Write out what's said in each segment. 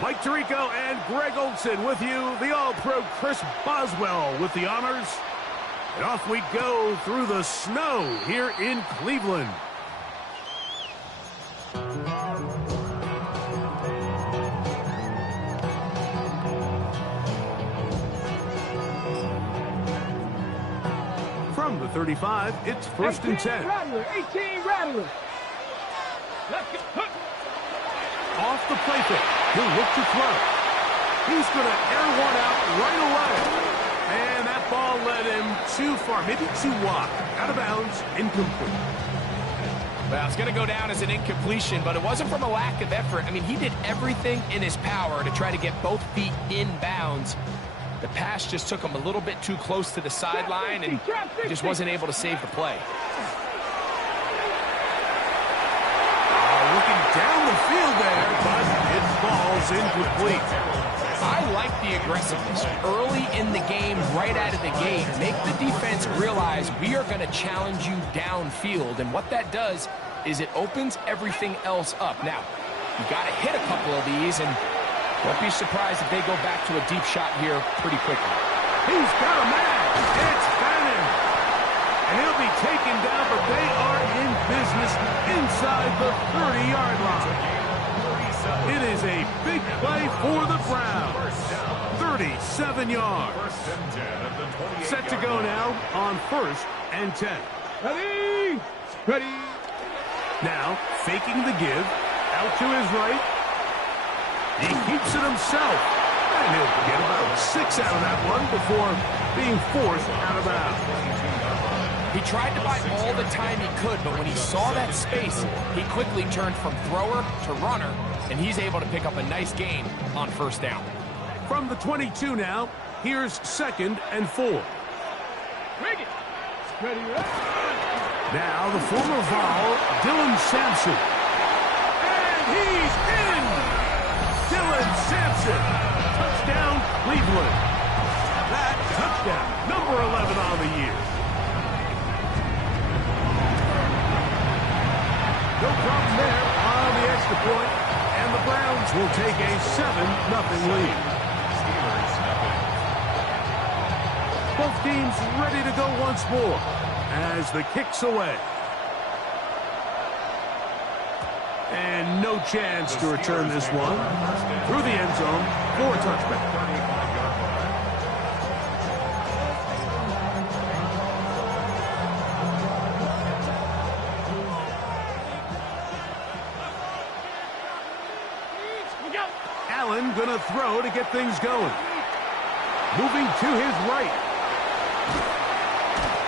Mike Tirico and Greg Olson with you. The All-Pro Chris Boswell with the honors. And off we go through the snow here in Cleveland. From the 35, it's first and 10. Rattler, 18 Rattler. Off the play fake. He'll look to throw. He's going to air one out right away. And that ball led him too far, maybe too wide. Out of bounds, incomplete. Well, it's going to go down as an incompletion, but it wasn't from a lack of effort. I mean, he did everything in his power to try to get both feet in bounds. The pass just took him a little bit too close to the sideline, and he just wasn't able to save the play. Looking down the field there, but it falls incomplete. I like the aggressiveness early in the game, right out of the gate. Make the defense realize we are going to challenge you downfield, and what that does is it opens everything else up. Now, you got to hit a couple of these, and don't be surprised if they go back to a deep shot here pretty quickly. He's got a man. It's Fannin. And he'll be taken down, but they are in business inside the 30-yard line. It is a big play for the Browns. 37 yards. Set to go now on first and 10. Ready? Ready. Now, faking the give. Out to his right. He keeps it himself. And he'll get about 6 out of that one before being forced out of bounds. He tried to buy all the time he could, but when he saw that space, he quickly turned from thrower to runner, and he's able to pick up a nice gain on first down. From the 22 now, here's second and 4. Ready. Ready. Now the former Vol, Dylan Sampson. And he's in! Dylan Sampson. Touchdown, Cleveland. That touchdown, number 11 on the year. No problem there on the extra point, and the Browns will take a 7-0 lead. Both teams ready to go once more as the kick's away. And no chance to return this one. Through the end zone for a touchback. Allen gonna throw to get things going. Moving to his right.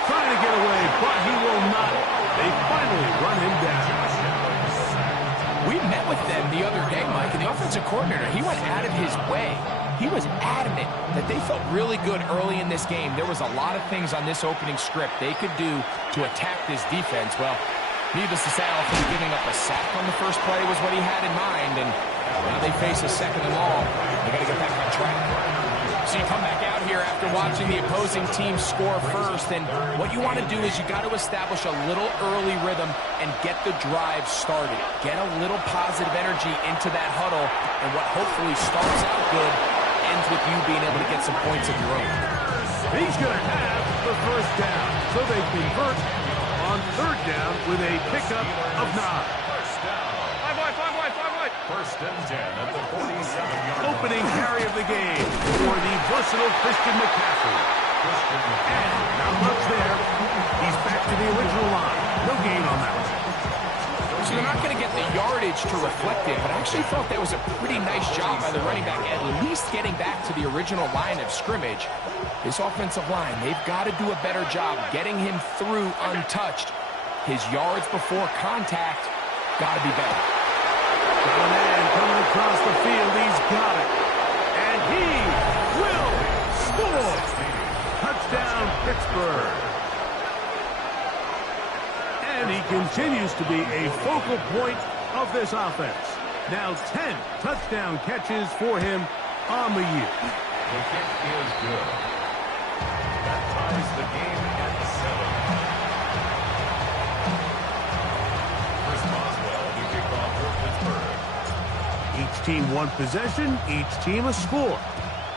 Trying to get away, but he will not. They finally run him down. We met with them the other day, Mike, and the offensive coordinator, he went out of his way. He was adamant that they felt really good early in this game. There was a lot of things on this opening script they could do to attack this defense. Well, needless to say, I think giving up a sack on the first play was what he had in mind, and now they face a second and long. They got to get back on track. So you come back out here after watching the opposing team score first, and what you want to do is you got to establish a little early rhythm and get the drive started. Get a little positive energy into that huddle, and what hopefully starts out good ends with you being able to get some points of your own. He's going to have the first down, so they convert on third down with a pickup of 9. 5 wide. First and 10 at the 47-yard line. Opening carry of the game for the versatile Christian McCaffrey. And not much there. He's back to the original line. No gain on that one. So they're not going to get the yardage to reflect it, but I actually thought that was a pretty nice job by the running back, at least getting back to the original line of scrimmage. This offensive line, they've got to do a better job getting him through untouched. His yards before contact got to be better. Got a man coming across the field. He's got it. And he will score. Touchdown, Pittsburgh. And he continues to be a focal point of this offense. Now 10 touchdown catches for him on the year. The kick is good. That ties the game at 7. Chris Boswell, the kickoff for Pittsburgh. Each team one possession, each team a score.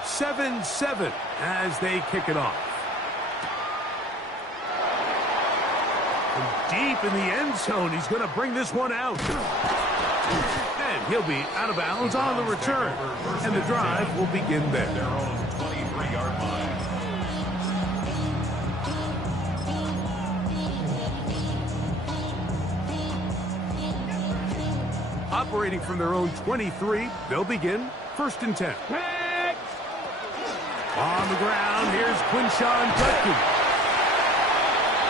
7-7 as they kick it off. From deep in the end zone, he's going to bring this one out. And he'll be out of bounds on the return. And the drive will begin there. Their own 23-yard line. Operating from their own 23, they'll begin 1st and 10. On the ground, here's Quinshawn Judkins.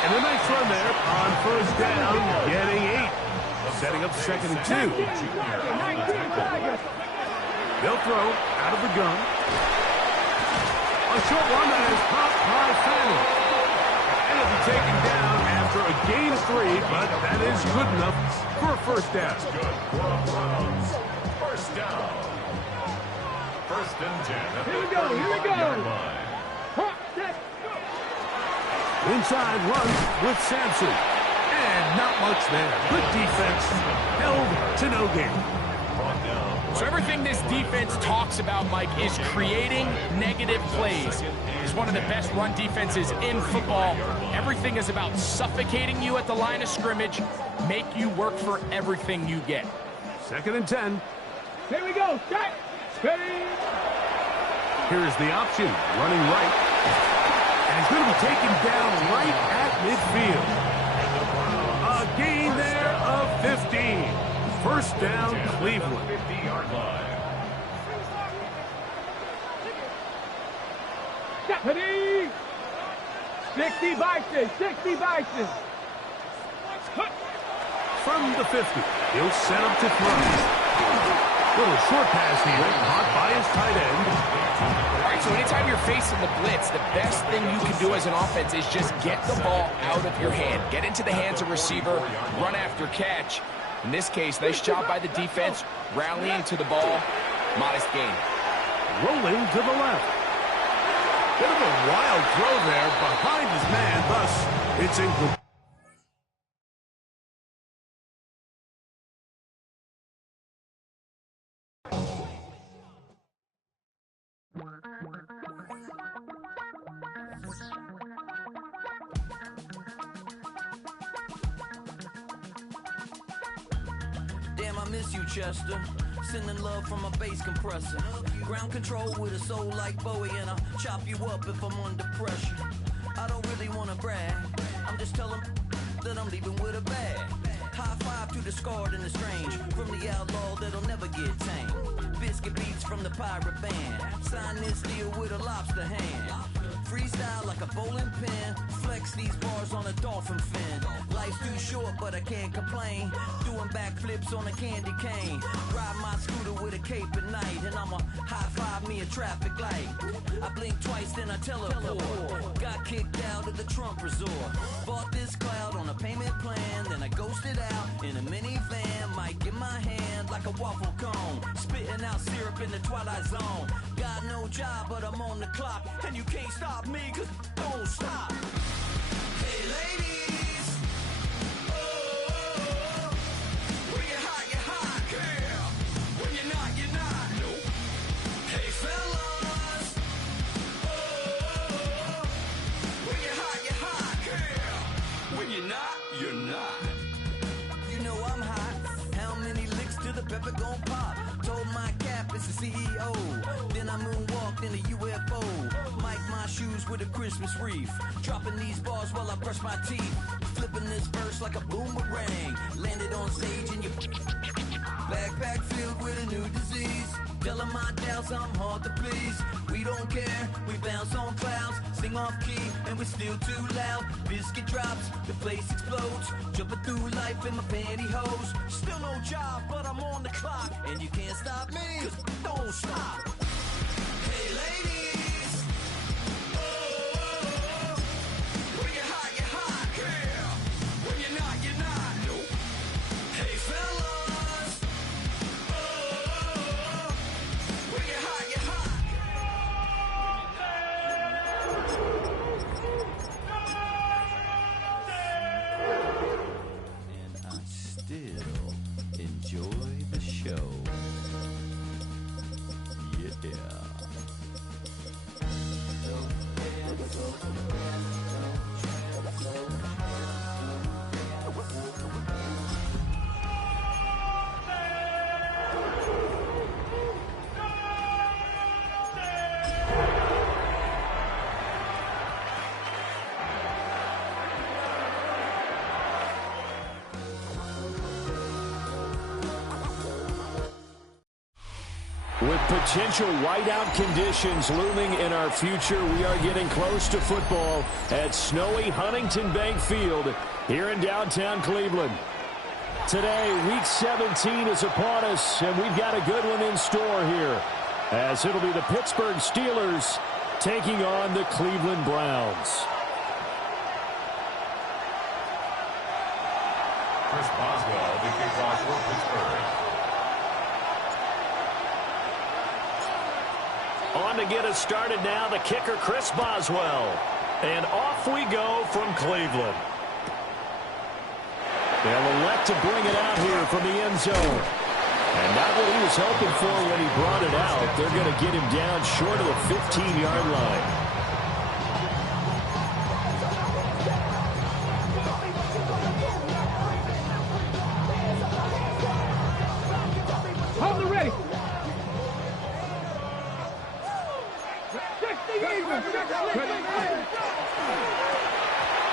And a nice run there on 1st down, getting 8. Setting up 2nd and 2. They'll throw out of the gun. A short one that is popped by Fanning. And it'll be taken down after a gain of 3, but that is good enough for a 1st down. Good for a Browns. 1st down. 1st and 10 at Here we the go, 35-yard line. Inside runs with Sampson. And not much there. Good defense. Held to no gain. So everything this defense talks about, Mike, is creating negative plays. It's one of the best run defenses in football. Everything is about suffocating you at the line of scrimmage, make you work for everything you get. 2nd and 10. Here we go. Set. Ready. Here's the option. Running right. And he's going to be taken down right at midfield. A gain there of 15. 1st down, Cleveland. 50-yard line. Ready. 60 Bison. 60 Bison. From the 50, he'll set up to throw. Little short pass here, caught by his tight end. All right, so anytime you're facing the blitz, the best thing you can do as an offense is just get the ball out of your hand. Get into the hands of receiver, run after catch. In this case, nice job by the defense, rallying to the ball. Modest gain. Rolling to the left. Bit of a wild throw there behind his man, thus it's incomplete. Damn, I miss you, Chester. Sending love from a bass compressor. Ground control with a soul like Bowie, and I'll chop you up if I'm under pressure. I don't really want to brag. I'm just telling that I'm leaving with a bag. High five to the scarred and the strange. From the outlaw that'll never get tamed. Biscuit beats from the pirate band. Sign this deal with a lobster hand. Freestyle like a bowling pin. Flex these bars on a dolphin fin. Life's too short, but I can't complain. Doing backflips on a candy cane. Ride my scooter with a cape at night. And I'ma high five me a traffic light. I blink twice, then I teleport. Got kicked out of the Trump resort. Bought this cloud on a payment plan. Then I ghosted out in a minivan. Mic in my hand like a waffle cone. Spitting out syrup in the twilight zone. Got no job, but I'm on the clock. And you can't stop me, cause don't stop. Hey ladies, oh, when you're hot, girl. When you're not, nope. Hey fellas, oh, when you're hot, girl. When you're not. You know I'm hot. How many licks till the pepper gon' pop? Told my cap it's the CEO. Then I moonwalked in a UFO. Mike my shoes with a Christmas wreath. Dropping these bars while I brush my teeth. Flipping this verse like a boomerang. Landed on stage in your backpack filled with a new disease. Telling my doubts I'm hard to please. We don't care, we bounce on clouds. Sing off key and we're still too loud. Biscuit drops, the place explodes. Jumping through life in my pantyhose. Still no job, but I'm on the clock. And you can't stop me, cause don't stop. Hey ladies, oh, when you're hot, girl. When you're not, nope. Hey fellas, oh, when you're hot. And I still enjoy the show. With potential whiteout conditions looming in our future, we are getting close to football at snowy Huntington Bank Field here in downtown Cleveland. Today, Week 17 is upon us, and we've got a good one in store here, as it'll be the Pittsburgh Steelers taking on the Cleveland Browns. Chris Boswell, the kickoff for Pittsburgh. On to get us started now, the kicker, Chris Boswell. And off we go from Cleveland. They'll elect to bring it out here from the end zone. And not what he was hoping for when he brought it out. They're going to get him down short of the 15-yard line.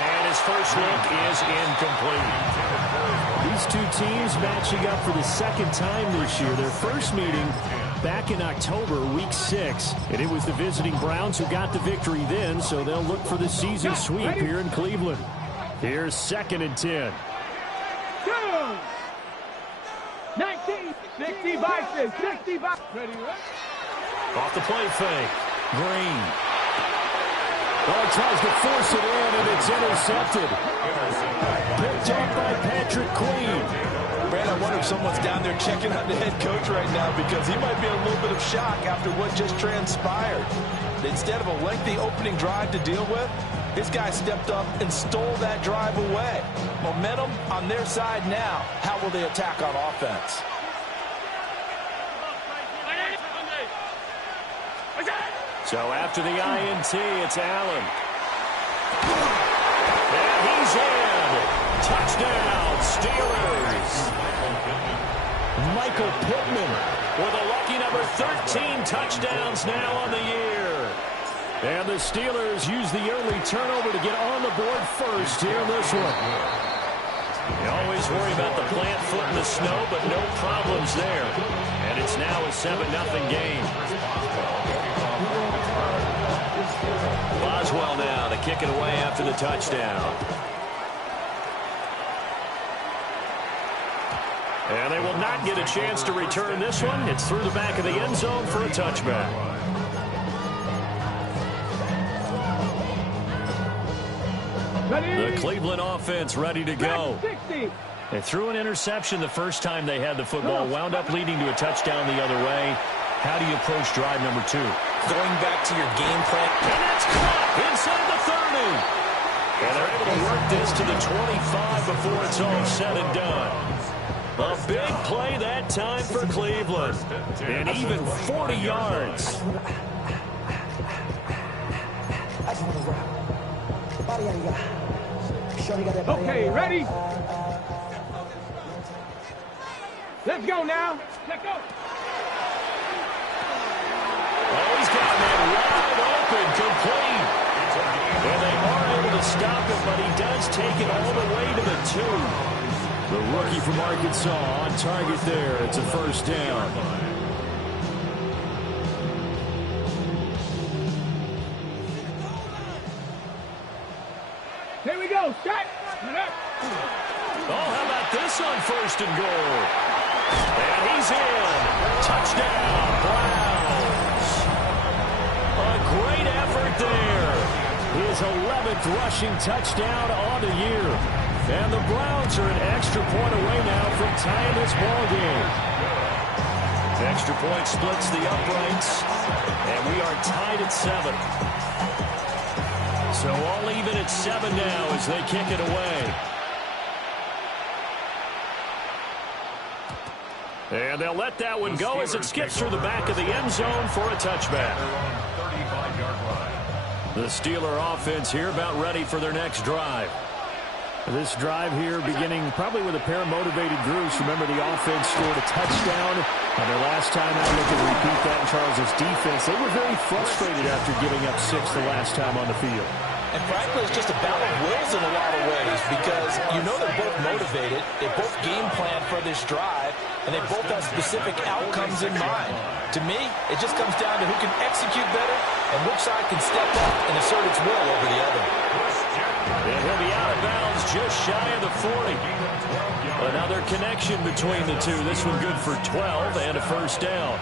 And his first look is incomplete. These two teams matching up for the second time this year. Their first meeting back in October, Week 6. And it was the visiting Browns who got the victory then, so they'll look for the season sweep here in Cleveland. Here's 2nd and 10. 19, 60 Vikings, 60 Vikings. Ready, Off the play fake. Green. Well, he tries to force it in, and it's intercepted. Picked up by Patrick Queen. Brandon, I wonder if someone's down there checking out the head coach right now, because he might be in a little bit of shock after what just transpired. Instead of a lengthy opening drive to deal with, this guy stepped up and stole that drive away. Momentum on their side now. How will they attack on offense? So after the INT, it's Allen. And he's in. Touchdown, Steelers. Michael Pittman with a lucky number 13 touchdowns now on the year. And the Steelers use the early turnover to get on the board first here in this one. You always worry about the plant foot in the snow, but no problems there. And it's now a 7-0 game. Boswell now to kick it away after the touchdown. And they will not get a chance to return this one. It's through the back of the end zone for a touchback. The Cleveland offense ready to go. They threw an interception the first time they had the football, wound up leading to a touchdown the other way. How do you approach drive number 2? Going back to your game plan. And that's caught inside the 30. And they're able to work this to the 25 before it's all said and done. A big play that time for Cleveland. And even 40 yards. Okay, ready? Let's go now. Let's go. Oh, he's got that wide open, complete. And they are able to stop him, but he does take it all the way to the 2. The rookie from Arkansas on target there. It's a first down. Here we go. Shot. Oh, how about this on 1st and goal? And he's in. Touchdown, Browns. A great effort there. His 11th rushing touchdown on the year. And the Browns are an extra point away now from tying this ball game. Extra point splits the uprights. And we are tied at 7. So all even at 7 now as they kick it away. And they'll let that one go as it skips through the back of the end zone for a touchback. The Steeler offense here about ready for their next drive. This drive here beginning probably with a pair of motivated groups. Remember, the offense scored a touchdown. And their last time out, look at repeat that in Charles' defense. They were very frustrated after giving up 6 the last time on the field. And frankly, it's just a battle of wills in a lot of ways, because you know they're both motivated. They both game plan for this drive. and they both have specific outcomes in mind. To me, it just comes down to who can execute better and which side can step up and assert its will over the other. And he'll be out of bounds just shy of the 40. Another connection between the two. This one good for 12 and a first down.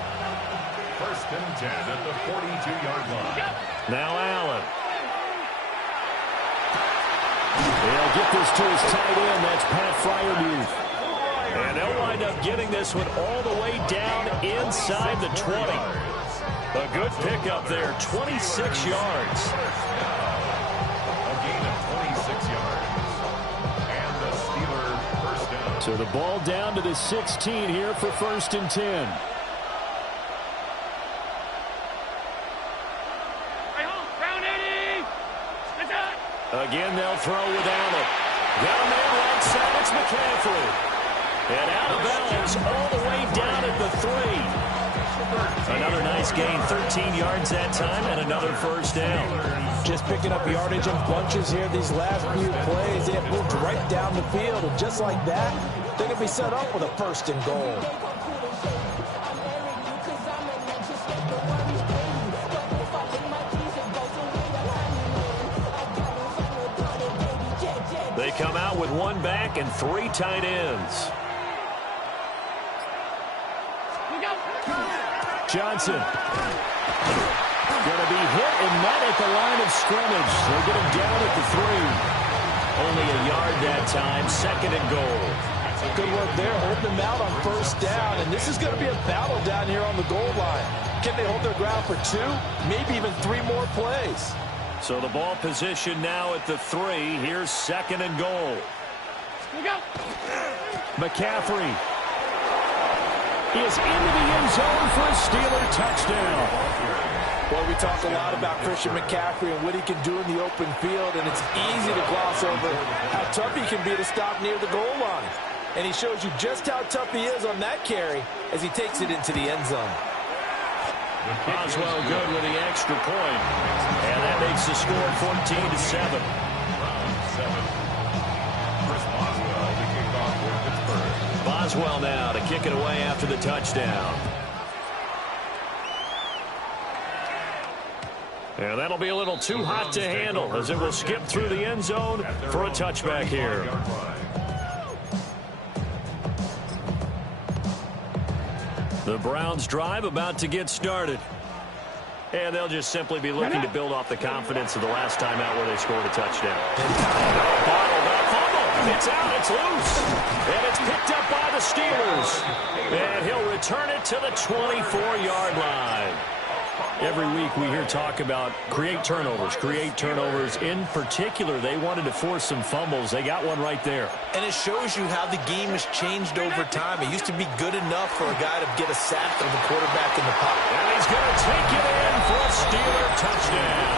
First and 10 at the 42-yard line. Now Allen. He'll get this to his tight end. That's Pat Freiermuth. And they'll wind up getting this one all the way down inside the 20. A good pickup there, 26 yards. A gain of 26 yards. And the Steelers first down. So the ball down to the 16 here for first and 10. Again, they'll throw with Allen. Got a man right side. It's McCaffrey. And out of bounds all the way down at the 3. Another nice gain, 13 yards that time, and another first down. Just picking up yardage in bunches here these last few plays. They have moved right down the field, and just like that, they're going to be set up with a first and goal. They come out with one back and 3 tight ends. Johnson. Going to be hit and not at the line of scrimmage. They'll get him down at the 3. Only a yard that time, second and goal. Good work there, holding them out on first down. And this is going to be a battle down here on the goal line. Can they hold their ground for 2, maybe even 3 more plays? So the ball position now at the 3. Here's second and goal. McCaffrey is into the end zone for a Steeler touchdown. Well, we talk a lot about Christian McCaffrey and what he can do in the open field, and it's easy to gloss over how tough he can be to stop near the goal line. And he shows you just how tough he is on that carry as he takes it into the end zone. Boswell good with the extra point. And that makes the score 14-7. Chris Boswell to kick off for Pittsburgh. Boswell now to kick it away after the touchdown. And that'll be a little too hot to handle as it will skip through the end zone for a touchback here. The Browns drive about to get started. And they'll just simply be looking to build off the confidence of the last time out where they scored a touchdown. Bottled up, fumble. It's out, it's loose. And it's picked up by the Steelers. And he'll return it to the 24-yard line. Every week we hear talk about create turnovers. In particular, they wanted to force some fumbles. They got one right there. And it shows you how the game has changed over time. It used to be good enough for a guy to get a sack of the quarterback in the pocket. And he's going to take it in for a Steeler touchdown.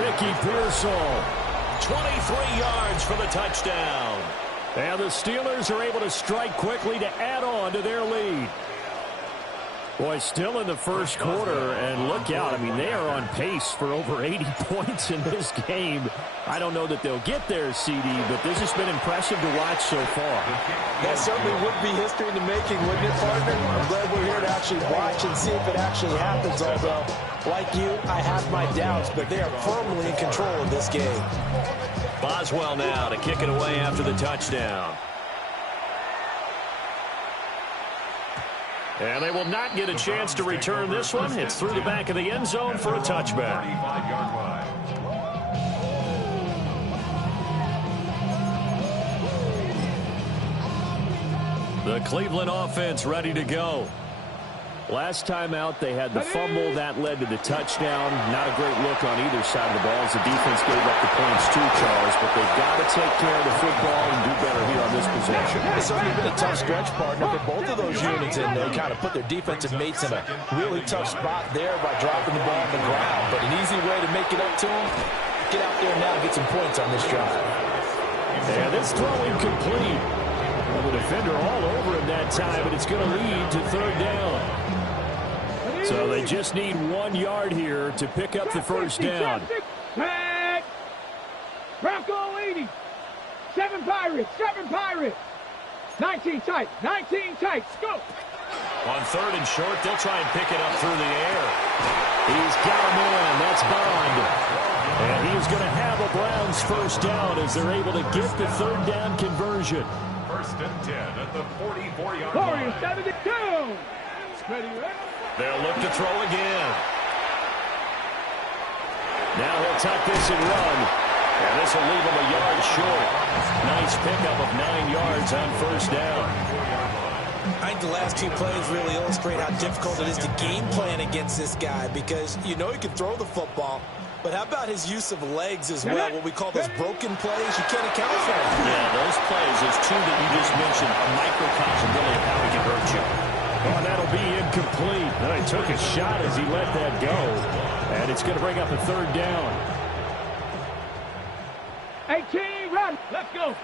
Ricky Pearsall, 23 yards for the touchdown. And the Steelers are able to strike quickly to add on to their lead. Boy, still in the first quarter, and look out. I mean, they are on pace for over 80 points in this game. I don't know that they'll get there, CD, but this has been impressive to watch so far. That certainly would be history in the making, wouldn't it, partner? I'm glad we're here to actually watch and see if it actually happens, although, like you, I have my doubts, but they are firmly in control of this game. Boswell now to kick it away after the touchdown. And they will not get a chance to return this one. It's through the back of the end zone for a touchback. The Cleveland offense ready to go. Last time out, they had the fumble. That led to the touchdown. Not a great look on either side of the ball as the defense gave up the points too, Charles. But they've got to take care of the football and do better here on this possession. It's certainly been a tough stretch, partner, for both of those units, and they kind of put their defensive mates in a really tough spot there by dropping the ball on the ground. But an easy way to make it up to them, get out there now and get some points on this drive. And this throw incomplete. Well, the defender all over him that time, but it's going to lead to third down. So they just need 1 yard here to pick up the first down. Bronco 80. 7 Pirates. 19 tight. 19 tight. Go. On third and short, they'll try and pick it up through the air. He's got him in. That's Bond. And he's going to have a Browns first down as they're able to get the third down conversion. First and 10 at the 44-yard Warriors line. 72. Ready, ready. They'll look to throw again. Now he'll tuck this and run. And this will leave him a yard short. Nice pickup of 9 yards on first down. I think the last two plays really illustrate how difficult it is to game plan against this guy because you know he can throw the football, but how about his use of legs as well, what we call those broken plays? You can't account for them. Yeah, those plays, those two that you just mentioned, a microcosm really of how he can hurt you. Oh, that'll be incomplete. And he took a shot as he let that go, and it's going to bring up a third down. 18, run. Let's go.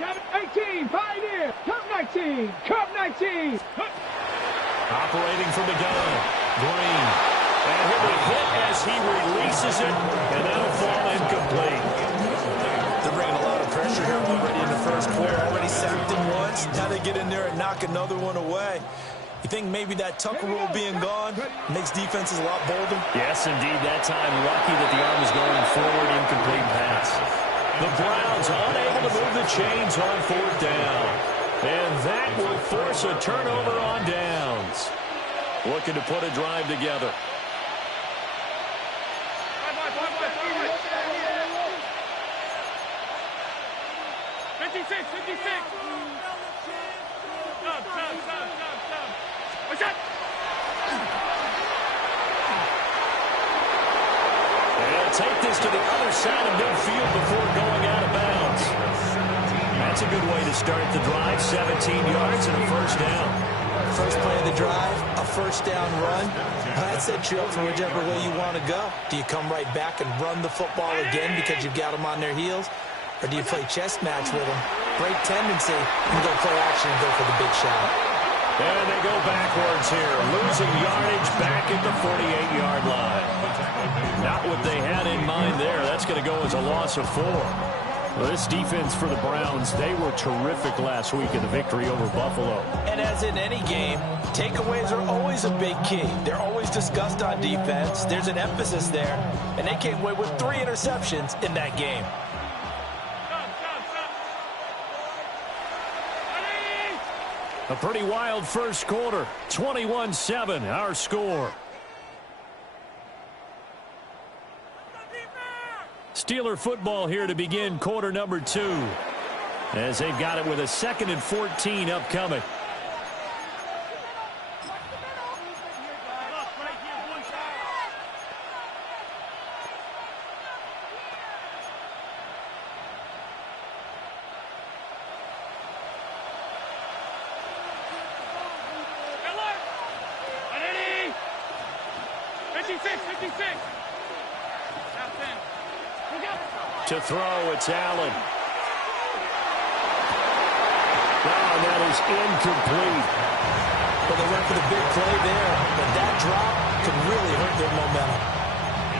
18, pioneer. Curve 19. Curve 19. Operating from the gun. Green. And he'll be hit as he releases it, and that'll fall incomplete. They're bringing a lot of pressure here already in the first quarter. Already sacked him once. Now they get in there and knock another one away. You think maybe that Tucker rule being gone makes defenses a lot bolder? Yes, indeed. That time, lucky that the arm was going forward, incomplete pass. The Browns unable to move the chains on fourth down. And that will force a turnover on downs. Looking to put a drive together. 56. What's that? They'll take this to the other side of midfield before going out of bounds. That's a good way to start the drive. 17 yards and a first down. First play of the drive, a first down run. That sets you up for whichever way you want to go. Do you come right back and run the football again because you've got them on their heels? Or do you play chess match with them? Great tendency. You go play action and go for the big shot. And they go backwards here, losing yardage back at the 48-yard line. Not what they had in mind there. That's going to go as a loss of 4. Well, this defense for the Browns, they were terrific last week in the victory over Buffalo. And as in any game, takeaways are always a big key. They're always discussed on defense. There's an emphasis there. And they came away with 3 interceptions in that game. A pretty wild first quarter. 21-7, our score. Steeler football here to begin quarter number 2. As they've got it with a 2nd and 14 upcoming. To throw, it's Allen. Oh, that is incomplete. Well, they went for the big play there, but that drop could really hurt their momentum.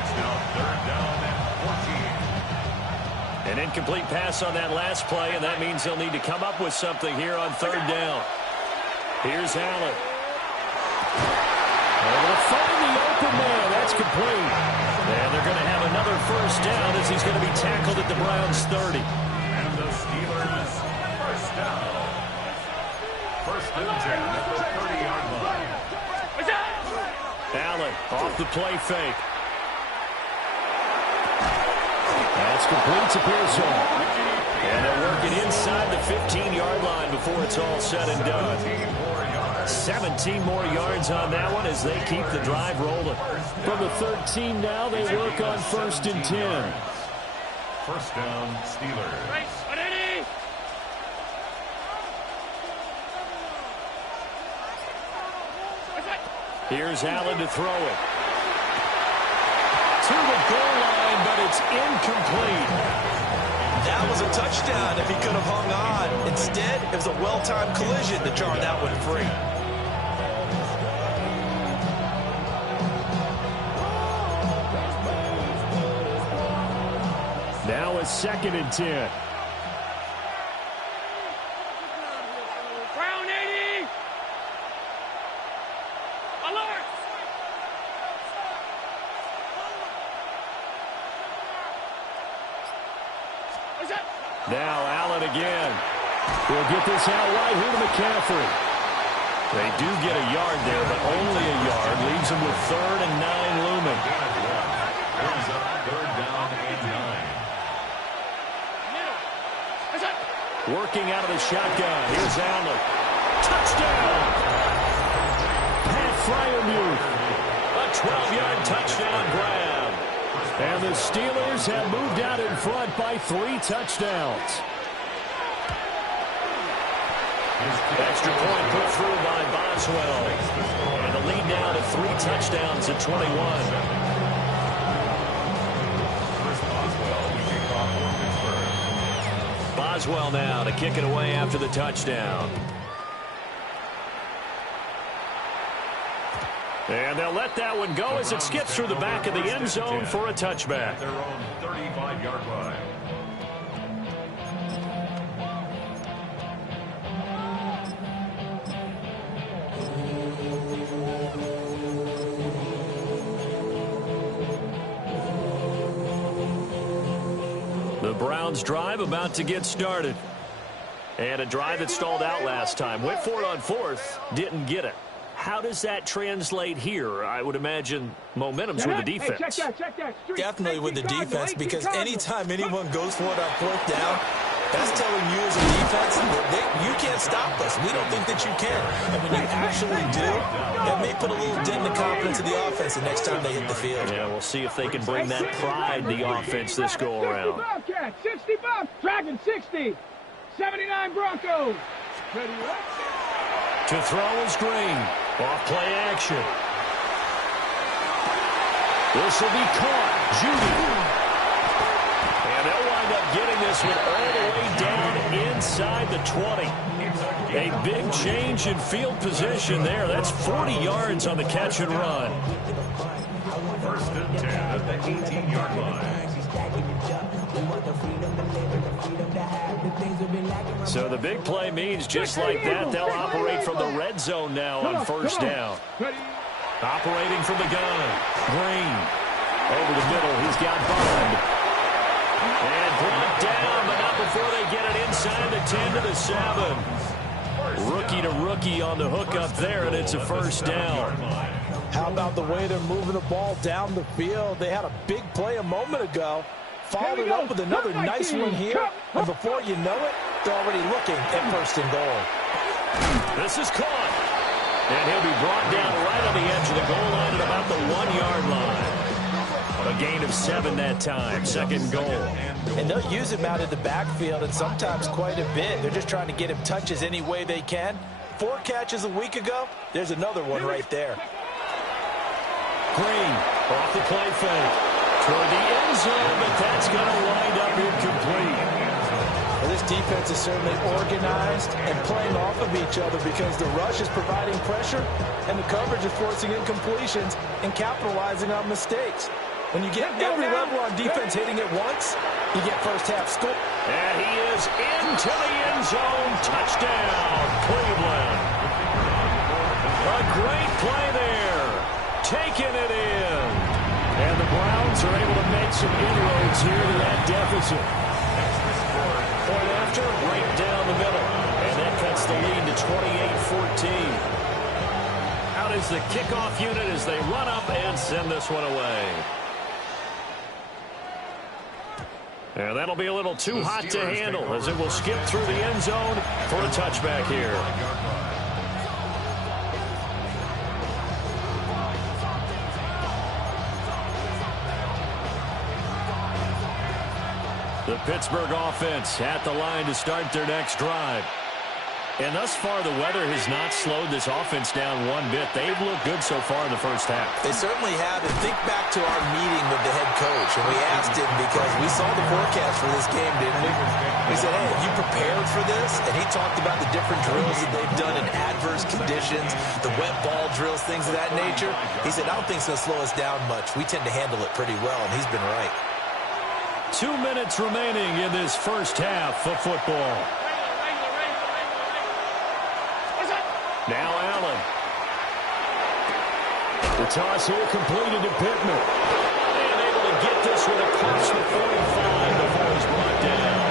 It's now third down and 14. An incomplete pass on that last play, and that means they'll need to come up with something here on third down. Here's Allen. Able to find the open man. That's complete. And they're going to have another first down as he's going to be tackled at the Browns' 30. And the Steelers first down. First and 10 at the 30-yard line. Allen off the play fake. That's complete to Pearson. And they'll work it inside the 15-yard line before it's all said and done. 17 more yards on that one as they keep the drive rolling. From the 13 now, they work on first and 10. First down, Steelers. Here's Allen to throw it. To the goal line, but it's incomplete. That was a touchdown if he could have hung on. Instead, it was a well-timed collision to jar that one free. Now a 2nd and 10. Now Allen again. We'll get this out right here to McCaffrey. They do get a yard there, but only a yard. Leaves them with 3rd and 9 looming. Brings up 3rd down and 9. Working out of the shotgun. Here's Allen. Touchdown! Pat Freiermuth. A 12-yard touchdown grab. And the Steelers have moved out in front by 3 touchdowns. Extra point put through by Boswell. And the lead now to 3 touchdowns at 21. Boswell now to kick it away after the touchdown. And they'll let that one go as it skips through the back of the end zone for a touchback. Their own 35-yard line. The Browns drive about to get started. And a drive that stalled out last time. Went for it on 4th, didn't get it. How does that translate here? I would imagine momentum's with the defense. Hey, check that. Definitely with the defense, because anytime anyone goes for it on 4th down, that's telling you as a defense that you can't stop us. We don't think that you can. And when you actually do, that may put a little dent in the confidence of the offense the next time they hit the field. Yeah, we'll see if they can bring that pride to the offense this go-around. 60 Bucks, Dragon 60, 79 Broncos. To throw is Green. Off play action. This will be caught. Judy. And they'll wind up getting this one all the way down inside the 20. A big change in field position there. That's 40 yards on the catch and run. 1st and 10 at the 18-yard line. So the big play means just like that, they'll operate from the red zone now on 1st down. Operating from the gun. Green. Over the middle, he's got Bond. And brought down, but not before they get it inside the 10 to the 7. Rookie to rookie on the hook up there, and it's a 1st down. How about the way they're moving the ball down the field? They had a big play a moment ago. Followed it up with another nice one here. And before you know it, they're already looking at 1st and goal. This is caught. And he'll be brought down right on the edge of the goal line at about the 1-yard line. A gain of 7 that time. 2nd goal. And they'll use him out of the backfield, and sometimes quite a bit. They're just trying to get him touches any way they can. 4 catches a week ago. There's another one right there. Green off the play fake. Toward the end zone, but that's going to wind up incomplete. Well, this defense is certainly organized and playing off of each other because the rush is providing pressure and the coverage is forcing incompletions and capitalizing on mistakes. When you get every level on defense hitting it once, you get 1st half score. And he is into the end zone. Touchdown, Cleveland. A great play there. Taking it in. And the Browns are able to make some inroads here to that deficit. Point after, right down the middle. And that cuts the lead to 28-14. Out is the kickoff unit as they run up and send this one away. And that'll be a little too hot to handle as it will skip through the end zone for a touchback here. The Pittsburgh offense at the line to start their next drive. And thus far, the weather has not slowed this offense down one bit. They've looked good so far in the 1st half. They certainly have. And think back to our meeting with the head coach. And we asked him because we saw the forecast for this game, didn't we? We said, hey, you prepared for this? And he talked about the different drills that they've done in adverse conditions, the wet ball drills, things of that nature. He said, I don't think it's going to slow us down much. We tend to handle it pretty well, and he's been right. 2 minutes remaining in this 1st half of football. Now Allen. The toss here completed to Pittman. And able to get this one across the 45 before he's brought down.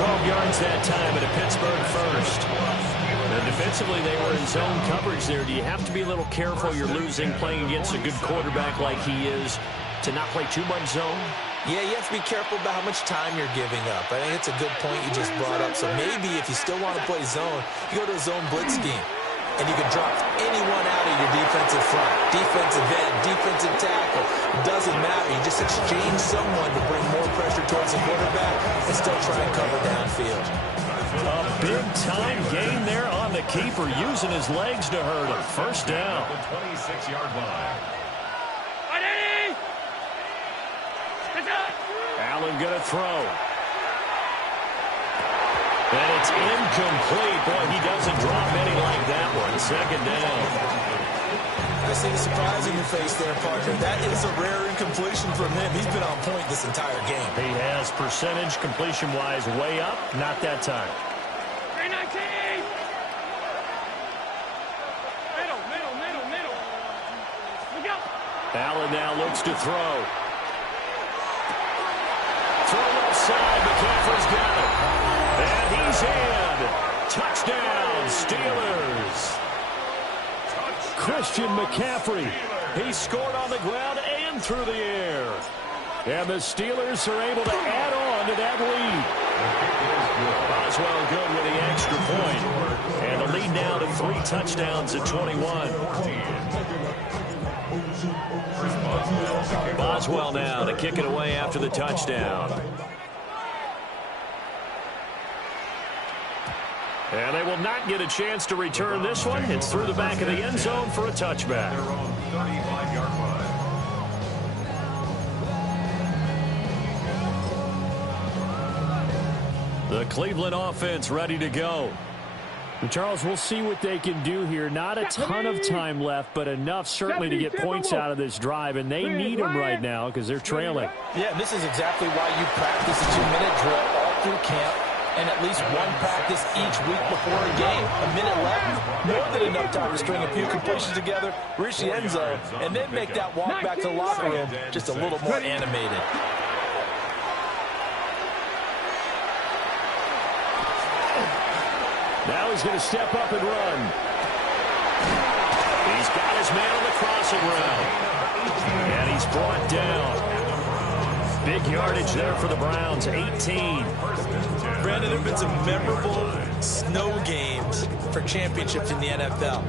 12 yards that time at a Pittsburgh first. And defensively, they were in zone coverage there. Do you have to be a little careful? You're losing playing against a good quarterback like he is to not play too much zone? Yeah, you have to be careful about how much time you're giving up. I think it's a good point you just brought up. So maybe if you still want to play zone, you go to a zone blitz scheme. And you can drop anyone out of your defensive front. Defensive end, defensive tackle. It doesn't matter. You just exchange someone to bring more pressure towards the quarterback and still try and cover downfield. A big-time gain there on the keeper, using his legs to hurt him. First down. The 26-yard line. Allen going to throw. And it's incomplete. Boy, he doesn't drop many like that one. Second down. I see the surprise in your face there, partner. That is a rare incompletion from him. He's been on point this entire game. He has percentage completion-wise way up. Not that time. 319! Middle. Look out! Allen now looks to throw. Throw left side. McCaffrey's got it. And he's in. Touchdown, Steelers. Christian McCaffrey. He scored on the ground and through the air. And the Steelers are able to add on to that lead. Boswell good with the extra point. And the lead now to 3 touchdowns at 21. Boswell now to kick it away after the touchdown. And they will not get a chance to return this one. It's through the back of the end zone for a touchback. Their own 35-yard line. The Cleveland offense ready to go. Charles, we'll see what they can do here. Not a ton of time left, but enough certainly to get points out of this drive, and they need them right now because they're trailing. Yeah, this is exactly why you practice a 2-minute drill all through camp and at least one practice each week before a game. A minute left, more than enough time to string a few completions together, reach the end zone, and then make that walk back to the locker room just a little more animated. Now he's going to step up and run. He's got his man on the crossing route. And he's brought down. Big yardage there for the Browns, 18. Brandon, there have been some memorable snow games for championships in the NFL.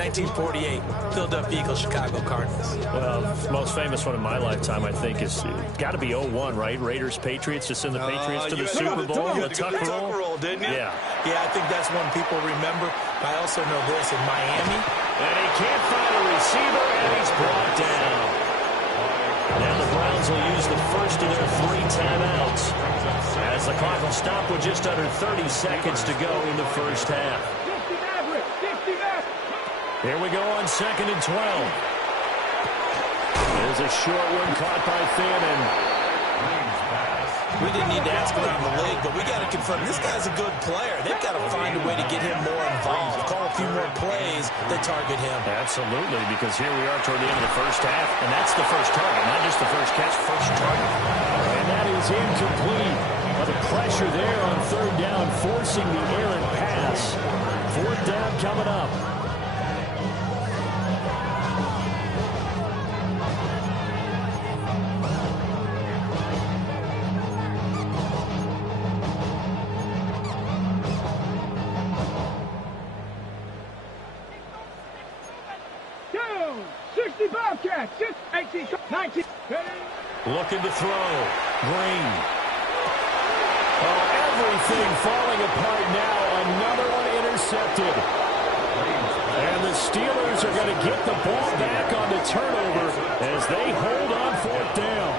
1948, Philadelphia Eagles, Chicago Cardinals. Well, the most famous one in my lifetime, I think, is got to be 01, right? Raiders, Patriots, to send the Patriots to the Super Bowl. The Tuck roll, didn't you? Yeah. Yeah, I think that's one people remember. I also know this in Miami. And he can't find a receiver, and he's brought down. Now the Browns will use the first of their 3 timeouts as the clock will stop with just under 30 seconds to go in the first half. Here we go on 2nd and 12. There's a short one caught by Fannin. We didn't need to ask around the league, but we got to confirm this guy's a good player. They've got to find a way to get him more involved, call a few more plays that target him. Absolutely, because here we are toward the end of the first half, and that's the first target, not just the first catch, first target. And that is incomplete. But the pressure there on 3rd down, forcing the errant pass. 4th down coming up. Looking to throw. Green. Oh, everything falling apart now. Another one intercepted. And the Steelers are going to get the ball back on the turnover as they hold on 4th down.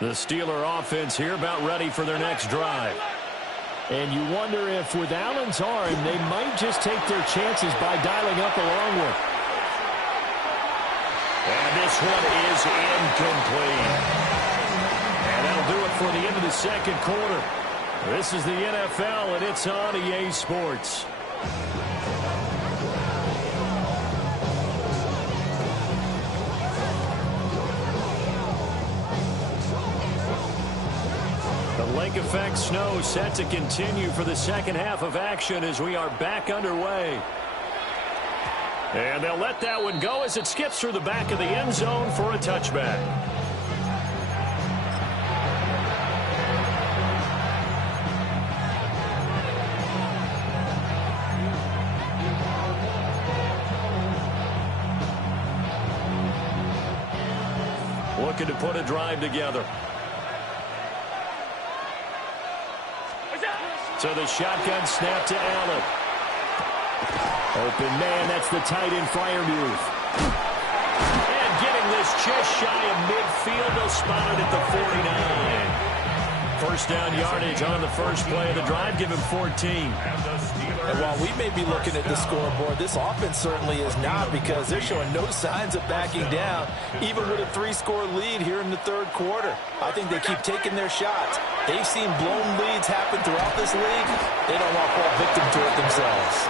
The Steeler offense here about ready for their next drive. And you wonder if with Allen's arm, they might just take their chances by dialing up a long one. And this one is incomplete. And that'll do it for the end of the second quarter. This is the NFL, and it's on EA Sports. The lake effect snow set to continue for the second half of action as we are back underway. And they'll let that one go as it skips through the back of the end zone for a touchback. Looking to put a drive together. So the shotgun snap to Allen. Open man, that's the tight end Freiermuth. And getting this just shy of midfield, they'll spot it at the 49. First down yardage on the first play of the drive, give him 14. And while we may be looking at the scoreboard, this offense certainly is not, because they're showing no signs of backing down, even with a 3-score lead here in the third quarter. I think they keep taking their shots. They've seen blown leads happen throughout this league. They don't want to fall victim to it themselves.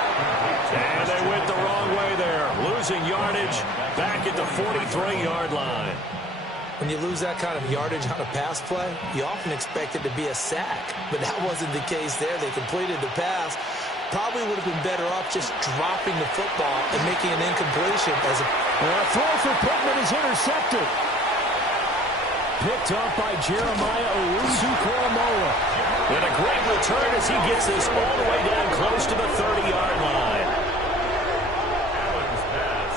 And they went the wrong way there, losing yardage back at the 43-yard line. When you lose that kind of yardage on a pass play, you often expect it to be a sack, but that wasn't the case there. They completed the pass. Probably would have been better off just dropping the football and making an incompletion. A throw for Pittman is intercepted. Picked up by Jeremiah Owusu-Koramoah. And a great return as he gets this all the way down close to the 30-yard line. Allen's pass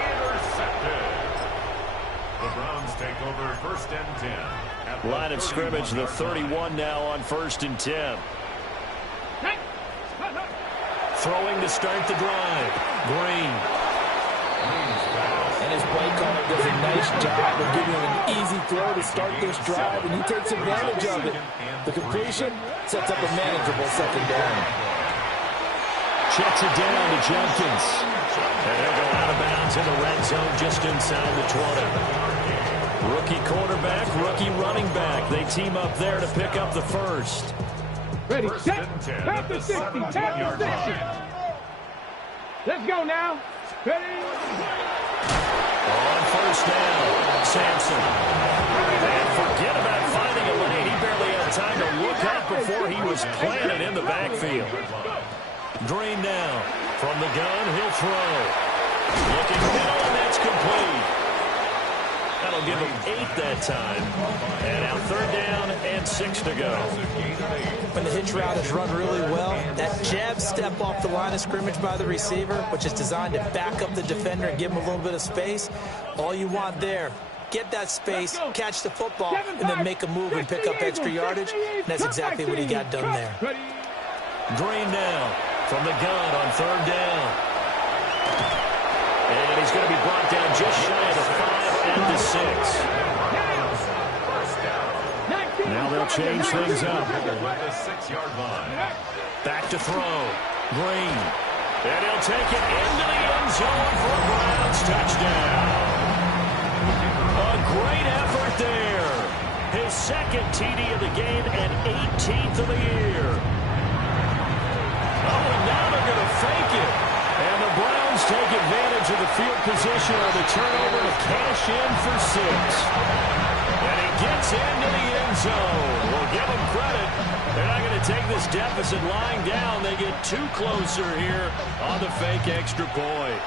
intercepted. The Browns take over first and 10. Line of scrimmage, the 31 now on first and 10. Throwing to start the drive. Green. And his play caller does a nice job of giving him an easy throw to start this drive, and he takes advantage of it. The completion sets up a manageable second down. Checks it down to Jenkins. And he'll go out of bounds in the red zone just inside the 20. Rookie quarterback, rookie running back. They team up there to pick up the first. Ready, set, tap the 60, tap the 60. Let's go now. Ready? On first down, Sampson. And forget about finding a lane. He barely had time to look up before he was planted in the backfield. Green now. From the gun, he'll throw. Looking middle, and that's complete. That'll give him 8 that time. And now third down and 6 to go. When the hitch route is run really well, that jab step off the line of scrimmage by the receiver, which is designed to back up the defender and give him a little bit of space, all you want there, get that space, catch the football, and then make a move and pick up extra yardage. And that's exactly what he got done there. Green now from the gun on third down. And he's going to be brought down just shy of the 5 at the 6. Now they'll change things up. Back to throw. Green. And he'll take it into the end zone for a Browns touchdown. A great effort there. His second TD of the game and 18th of the year. Oh, and now they're going to fake it. And the Browns take advantage of the field position on the turnover to cash in for 6. And he gets into the end zone. We'll give them credit. They're not going to take this deficit lying down. They get 2 closer here on the fake extra point.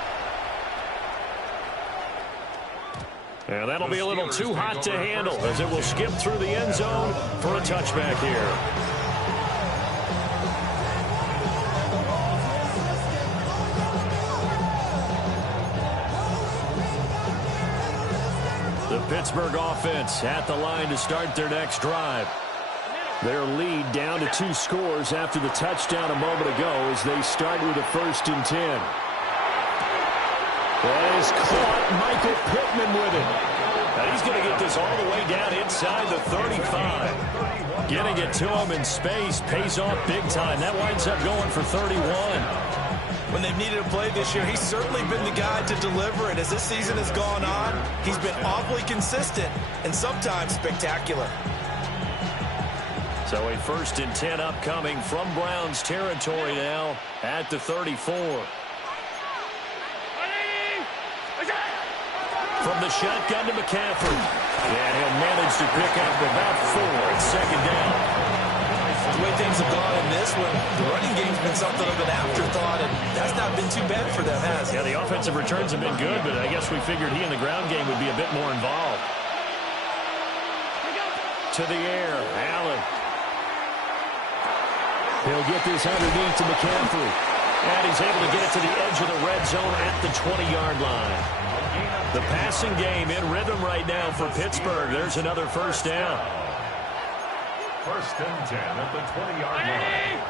And that'll be a little too hot to handle as it will skip through the end zone for a touchback here. The Pittsburgh offense at the line to start their next drive. Their lead down to 2 scores after the touchdown a moment ago as they start with a first and 10. That is caught. Michael Pittman with it. Now he's going to get this all the way down inside the 35. Getting it to him in space pays off big time. That winds up going for 31. When they've needed a play this year, he's certainly been the guy to deliver it. As this season has gone on, he's been awfully consistent and sometimes spectacular. So a 1st and 10 upcoming from Browns territory now at the 34. From the shotgun to McCaffrey. And he'll manage to pick up about 4 at 2nd down. The way things have gone in this one, the running game's been something of an afterthought, and that's not been too bad for them, has it? Yeah, the offensive returns have been good, but I guess we figured he in the ground game would be a bit more involved. To the air, Allen. He'll get this underneath to McCaffrey. And he's able to get it to the edge of the red zone at the 20-yard line. The passing game in rhythm right now for Pittsburgh. There's another 1st down. 1st and 10 at the 20-yard line.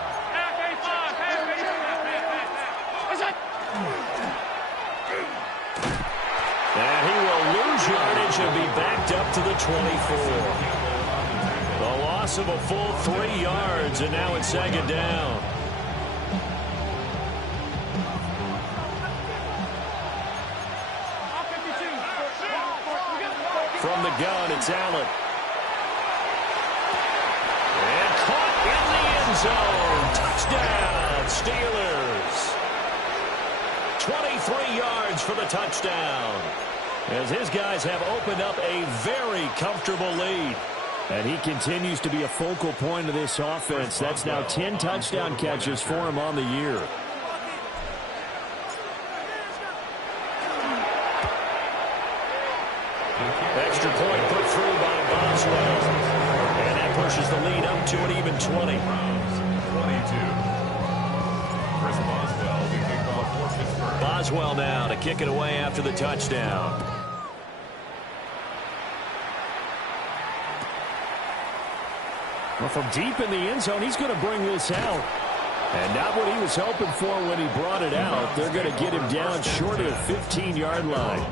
And he will lose yardage and be backed up to the 24. The loss of a full 3 yards, and now it's 2nd down. From the gun, it's Allen. And caught in the end zone. Touchdown, Steelers. 23 yards for the touchdown. As his guys have opened up a very comfortable lead. And he continues to be a focal point of this offense. That's now 10 touchdown catches for him on the year. Extra point put through by Boswell. And that pushes the lead up to an even 20. 22. Chris Boswell to kick off for Pittsburgh. Boswell now to kick it away after the touchdown. Well, from deep in the end zone, he's going to bring this out. And not what he was hoping for when he brought it out. They're going to get him down short of the 15-yard line.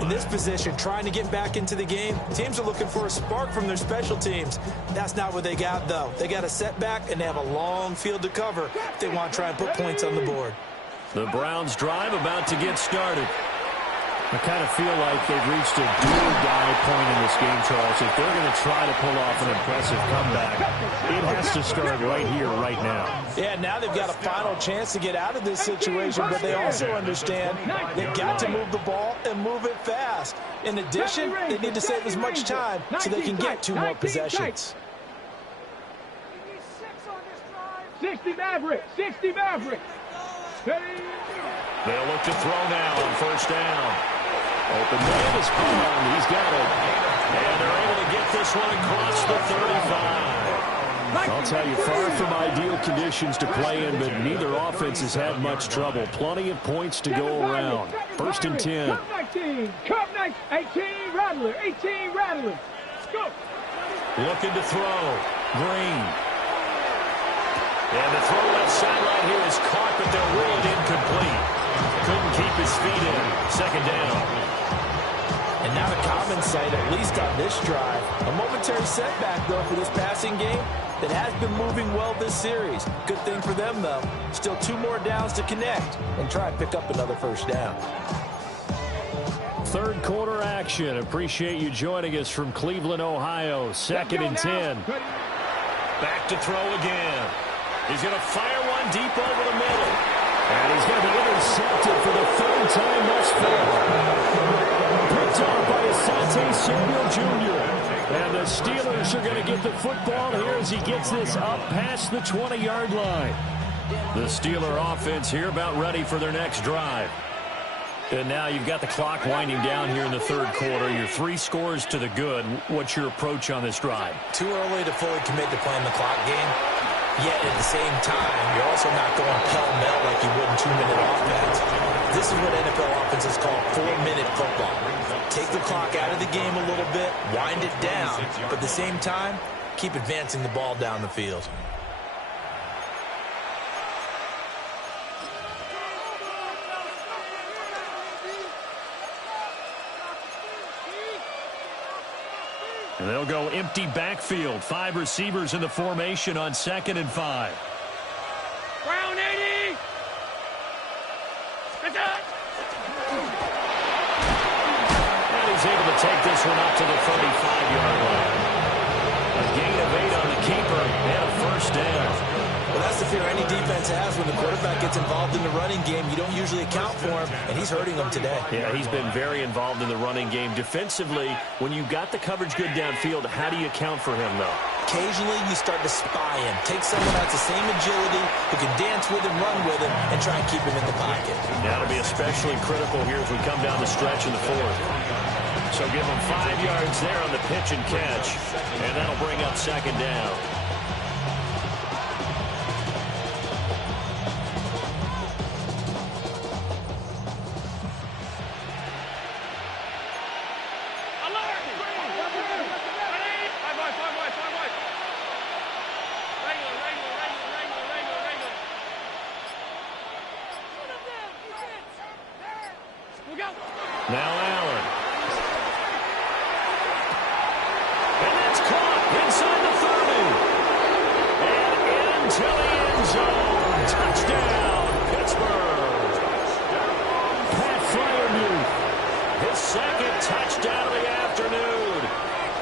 In this position, trying to get back into the game, teams are looking for a spark from their special teams. That's not what they got, though. They got a setback, and they have a long field to cover if they want to try and put points on the board. The Browns drive about to get started. I kind of feel like they've reached a do-or-die point in this game, Charles. If they're going to try to pull off an impressive comeback, it has to start right here, right now. Yeah, now they've got a final chance to get out of this situation, but they also understand they've got to move the ball and move it fast. In addition, they need to save as much time so they can get 2 more possessions. 60 Maverick, 60 Maverick. They'll look to throw now on 1st down. Open man is gone. He's got it. And they're able to get this one across the 35. I'll tell you, far from ideal conditions to play in, but neither offense has had much trouble. Plenty of points to go around. 1st and 10. Cup 19, Cup 19, 18 Rattler, 18 Rattler. Go. Looking to throw. Green. And the throw left sideline here is caught, but they're ruled incomplete. Couldn't keep his feet in. 2nd down. And not a common sight, at least on this drive. A momentary setback, though, for this passing game that has been moving well this series. Good thing for them, though. Still 2 more downs to connect and try and pick up another 1st down. 3rd quarter action. Appreciate you joining us from Cleveland, Ohio. 2nd and 10. Back to throw again. He's going to fire one deep over the middle. And he's going to be intercepted for the 3rd time thus far. Picked off by Asante Samuel Jr. And the Steelers are going to get the football here as he gets this up past the 20-yard line. The Steeler offense here about ready for their next drive. And now you've got the clock winding down here in the 3rd quarter. You're 3 scores to the good. What's your approach on this drive? Too early to fully commit to playing the clock game. Yet at the same time, you're also not going pell-mell like you would in 2-minute offense. This is what NFL offenses call 4-minute football. Take the clock out of the game a little bit, wind it down, but at the same time, keep advancing the ball down the field. And they'll go empty backfield. 5 receivers in the formation on 2nd and 5. Brown 80. That's it. And he's able to take this one up to the 35-yard line. A gain of 8 on the keeper and a first down. Well, that's the fear any defense has when the quarterback gets involved in the running game. You don't usually account for him, and he's hurting them today. Yeah, he's been very involved in the running game. Defensively, when you got the coverage good downfield, how do you account for him, though? Occasionally, you start to spy him. Take someone that's the same agility, who can dance with him, run with him, and try and keep him in the pocket. That'll be especially critical here as we come down the stretch in the fourth. So give him 5 yards there on the pitch and catch, and that'll bring up second down. Now Allen. And that's caught inside the 30. And into the end zone. Touchdown, Pittsburgh. Pat Freiermuth, his second touchdown of the afternoon.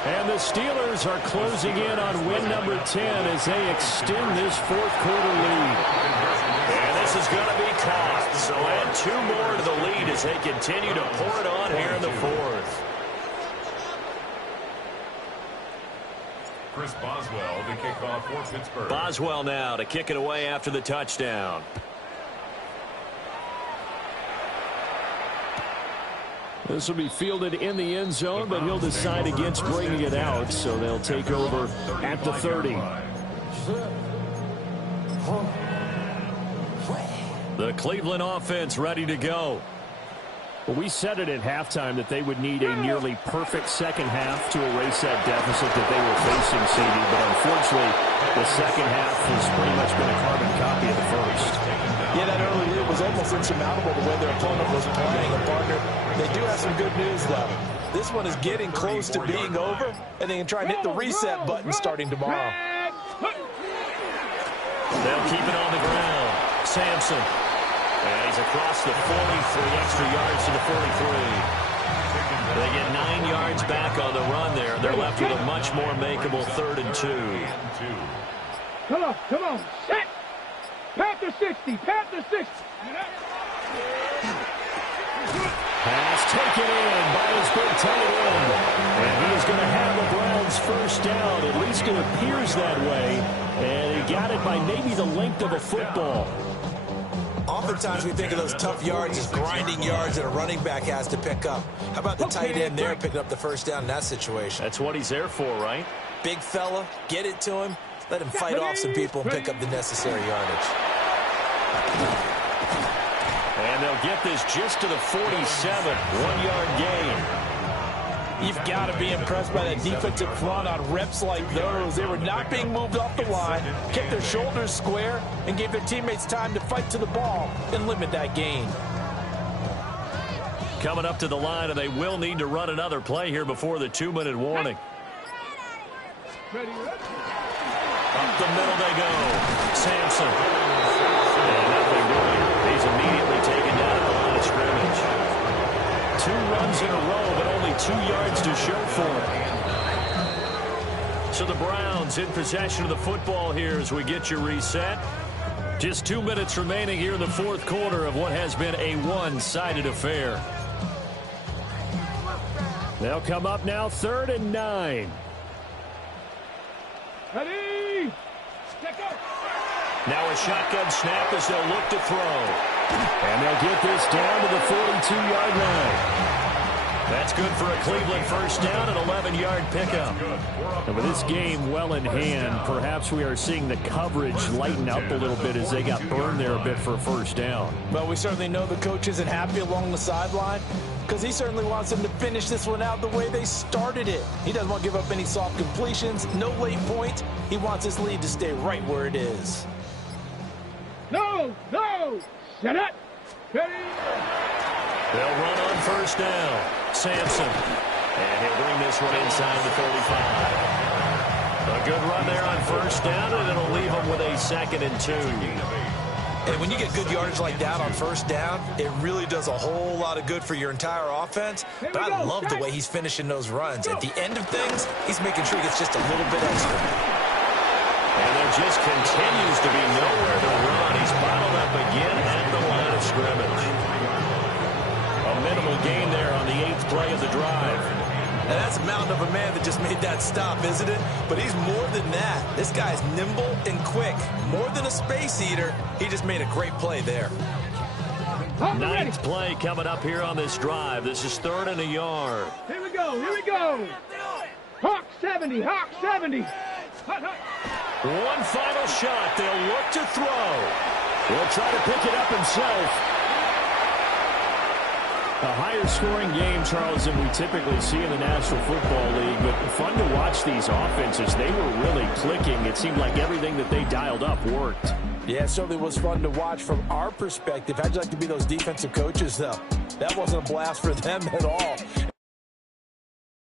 And the Steelers are closing in on win number 10 as they extend this fourth quarter lead. And this is going to be caught. So add 2 more to the lead as they continue to pour it on here in the fourth. Chris Boswell to kick off for Pittsburgh. Boswell now to kick it away after the touchdown. This will be fielded in the end zone, but he'll decide against bringing it out, so they'll take over at the 30. The Cleveland offense ready to go. Well, we said it at halftime that they would need a nearly perfect second half to erase that deficit that they were facing, CD, but unfortunately, the second half has pretty much been a carbon copy of the first. Yeah, that early lead was almost insurmountable the way their opponent was playing. And partner, they do have some good news, though. This one is getting close to being over, and they can try and hit the reset button starting tomorrow. They'll keep it on the ground. Sampson. And he's across the 40, 3 extra yards to the 43. They get 9 yards back on the run there. They're left with a much more makeable 3rd and 2. Come on, set! Panther 60, Panther 60. Pass taken in by his big tight end. And he is going to have the Browns first down. At least it appears that way. And he got it by maybe the length of a football. Oftentimes we think of those tough yards as grinding yards that a running back has to pick up. How about the tight end there picking up the first down in that situation? That's what he's there for, right? Big fella, get it to him, let him fight off some people and pick up the necessary yardage. And they'll get this just to the 47, 1-yard gain. You've got to be impressed by that defensive front on reps like those. They were not being moved off the line, kept their shoulders square, and gave their teammates time to fight to the ball and limit that gain. Coming up to the line, and they will need to run another play here before the 2-minute warning. Up the middle they go. Sampson. And nothing doing. He's immediately taken down at the line of scrimmage. 2 runs in a row, but only 2 yards to show for it. So the Browns in possession of the football here as we get your reset. Just 2 minutes remaining here in the fourth quarter of what has been a one-sided affair. They'll come up now 3rd and 9. Ready? Now a shotgun snap as they'll look to throw. And they'll get this down to the 42-yard line. That's good for a Cleveland first down, an 11-yard pickup. And with this game well in hand, perhaps we are seeing the coverage lighten up a little bit as they got burned there a bit for a first down. Well, we certainly know the coach isn't happy along the sideline because he certainly wants them to finish this one out the way they started it. He doesn't want to give up any soft completions, no late points. He wants his lead to stay right where it is. No! Set up! Ready? They'll run on first down. Sampson. And he'll bring this one inside the 35. A good run there on first down, and it'll leave them with a 2nd and 2. And when you get good yardage like that on first down, it really does a whole lot of good for your entire offense. But I love the way he's finishing those runs. At the end of things, he's making sure he gets just a little bit extra. just continues to be nowhere to run. He's bottled up again at the line of scrimmage. A minimal gain there on the 8th play of the drive. And that's a mountain of a man that just made that stop, isn't it? But he's more than that. This guy's nimble and quick. More than a space eater. He just made a great play there. 9th play coming up here on this drive. This is 3rd and a yard. Here we go. Here we go. Hawk 70. Hawk 70. One final shot. They'll look to throw. He'll try to pick it up himself. A higher scoring game, Charles, than we typically see in the National Football League, but fun to watch these offenses. They were really clicking. It seemed like everything that they dialed up worked. Yeah, it certainly was fun to watch from our perspective. How'd you like to be those defensive coaches, though? That wasn't a blast for them at all.